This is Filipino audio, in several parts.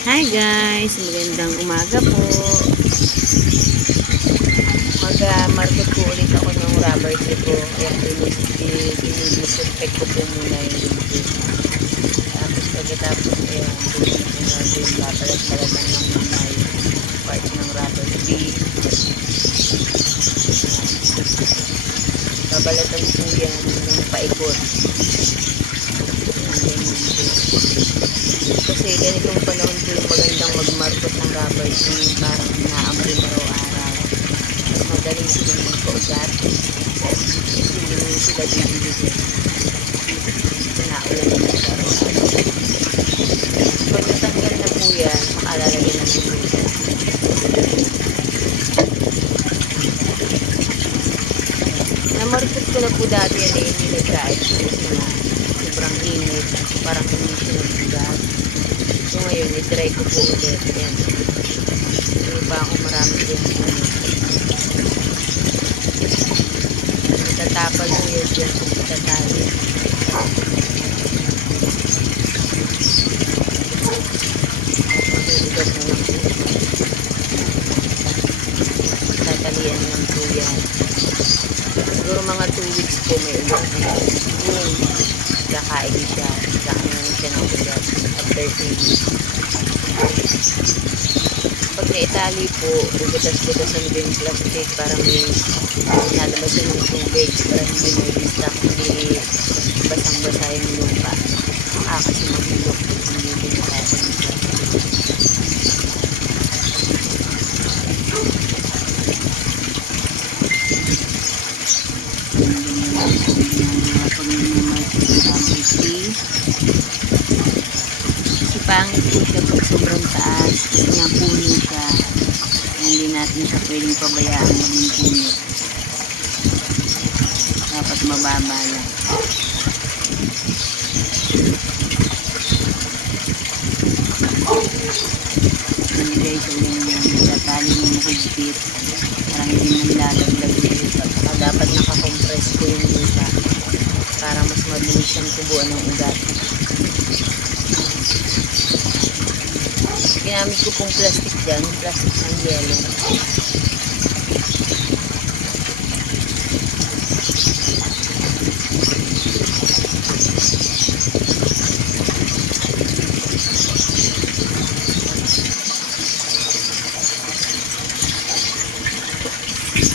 Hi guys, magandang umaga po. Mag-market po ulit ako ng rubber tree ko. Kaya dinidisinfect ko po muna yung dibdib. Tapos pagkatapos ayan, dito po natin babalat-balatan ng may part ng rubber tree. Babalatan po yan ng paikot. Kasi ganitong panahon po yung magandang magmarkot ng rubber tree, parang inaamoy araw-araw. Mas madaling silang magpaugat. Hindi sila bibili din. Naulan na siya araw-araw. Pag natanggal na po yan, makalalagyan na ng lupa. Namarkot ko na po dati yan eh, hindi nag-drive. Kasi na sobrang init. Parang hindi siya nag-ugat. So ngayon, i-try ko po ulit. Ayan. Hindi pa ako marami din. Tatapal ko yun dyan kung itatali. Ugat na lang po. Tatalian lang po yan. Siguro mga 2 weeks po may ugat na yun. Kakain siya. Kakain siya ng ugat. After 3 weeks. Pag naitali po, bubutas-butasan ko yung plastic para may nalabasan ng tubig para hindi may distak, hindi basang-basa yung lupa. Kasi maghilok hindi binakasan yung plastic. Pangit po siya pag sobrang taas kasi nga puno siya. Hindi natin siya pwedeng pabayaan maging puno. Dapat mababa lang. Hindi guys, yung tatali ng mahigpit parang hindi man lalaglag yung lupa. Saka dapat nakakompress po yung lupa para mas mabilis siyang tubuan ng ugat. Ginamit ko pong plastic dyan, plastic ng yelo.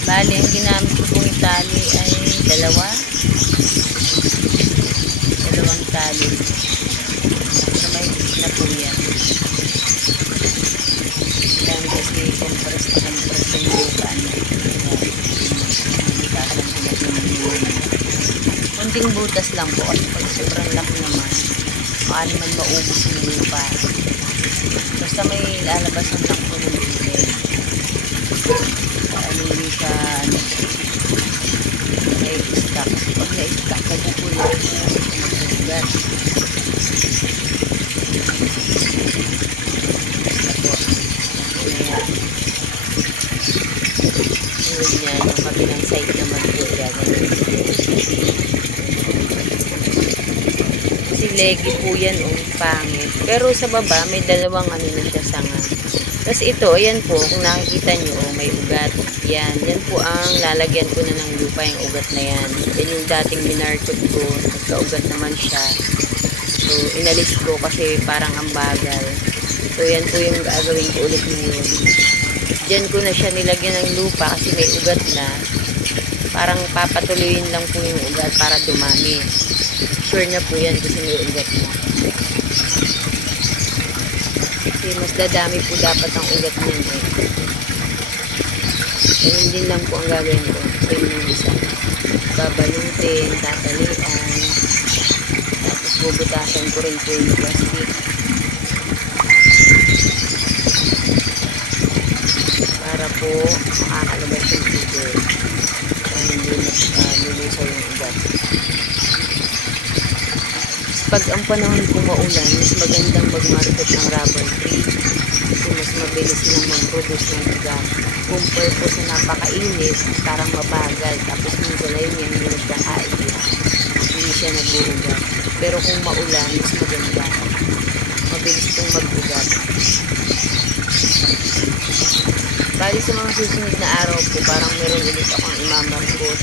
Bale, ang ginamit ko pong tali ay dalawang tali. Sa may na po yan. Yan kasi compress yung lupa niya. Kunting butas lang po kasi pag sobrang laki naman paano man maubos yung lupa. Basta may lalabasan lang po ng tubig para hindi siya na-stuck. Pag na-stuck nagugulo mag-ugat. Yan, yung kabilang side naman po yan. Kasi leggy po yan, pangit. Pero sa baba, may dalawang ano na siya sanga. Tapos ito, ayan po, kung nakikita nyo, may ugat. Yan po ang lalagyan ko na ng lupa, yung ugat na yan. Yan yung dating minarkot ko, nagka-ugat naman siya. So, inalis ko kasi parang ang bagal. So, yan po yung gagawin ko ulit ngayon. Diyan ko na siya nilagyan ng lupa kasi may ugat na. Parang papatuloyin lang po yung ugat para dumami. Sure na po yan kasi may ugat na. Kasi mas dadami po dapat ang ugat niyan eh. Ganun din lang po ang gagawin ko. Same ng isa. Babalutin, tatalian. Tapos bubutasan ko rin po yung plastic. Para po makakalabas yung tubig para hindi nililisaw yung ugat. Pag ang panahon po maulan, mas magandang magmarket ng rubber tree kasi mas mabilis silang mag-produce ng ugat. Compare po sa napakainit, parang mabagal, tapos minsan na yun hindi nagkakain, hindi siya nag-uugat. Pero kung maulan, mas maganda. mabilis pong mag-ugat. Bali sa mga susunod na araw po, parang meron ulit akong imamarkot.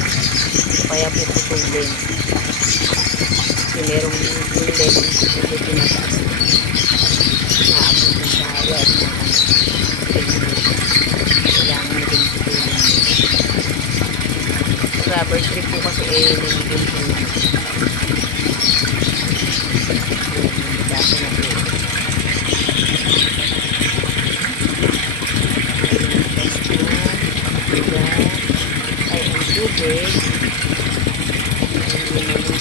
So, kaya po putulin. Kasi merong yung lemon po po pinataas. Naabot na sa hawa at mga kailangan na din putulin. Rubber tree po kasi nagiging po. Dati na po. Ay, ang tubig.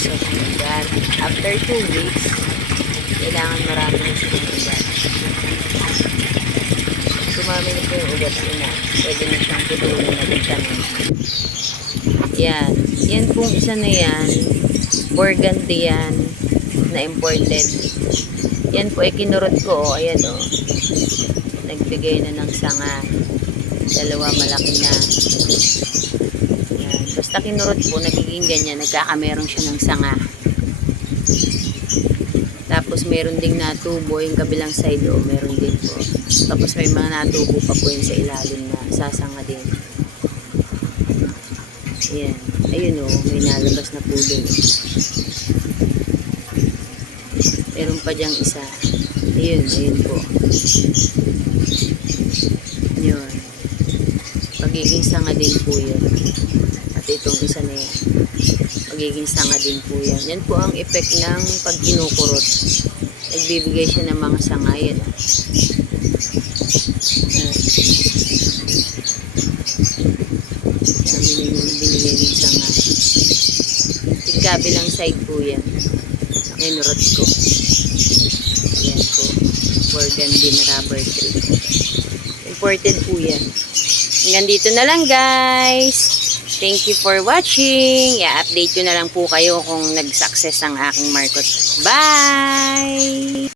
Sa ugat. After 2 weeks, kailangan marami na sa ugat. Sumami na po yung ugat na. Pwede na siyang putulin na vitamin. Yan. Yan pong isa na yan. Burgundy yan na imported. Yan po ay kinurot ko. Ayan o. Nagbigay na ng sanga. 2 malaki na. Yan. Basta kinurot po, nagiging ganyan. Nagkakameron siya ng sanga. Tapos meron ding natubo yung kabilang side o. Meron din po. Tapos may mga natubo pa po yun sa ilalim na sasanga din. Ayan. Ayun o. May nalabas na po dun. Meron pa dyang isa. Ayun. Ayun po. Yun. Magiging sanga din po yun. At itong isa na yan. Magiging sanga din po yan. Yan po ang effect ng pag kinukurot. Nagbibigay siya ng mga sanga. Yan. Dami na yung binigay ng sanga. Ikabilang side po yan. Kinurot ko. Yan po. Burgundy na rubber tree. Important po yan. Hanggang dito na lang guys. Thank you for watching. I-update ko na lang po kayo kung nag-success ang aking market. Bye!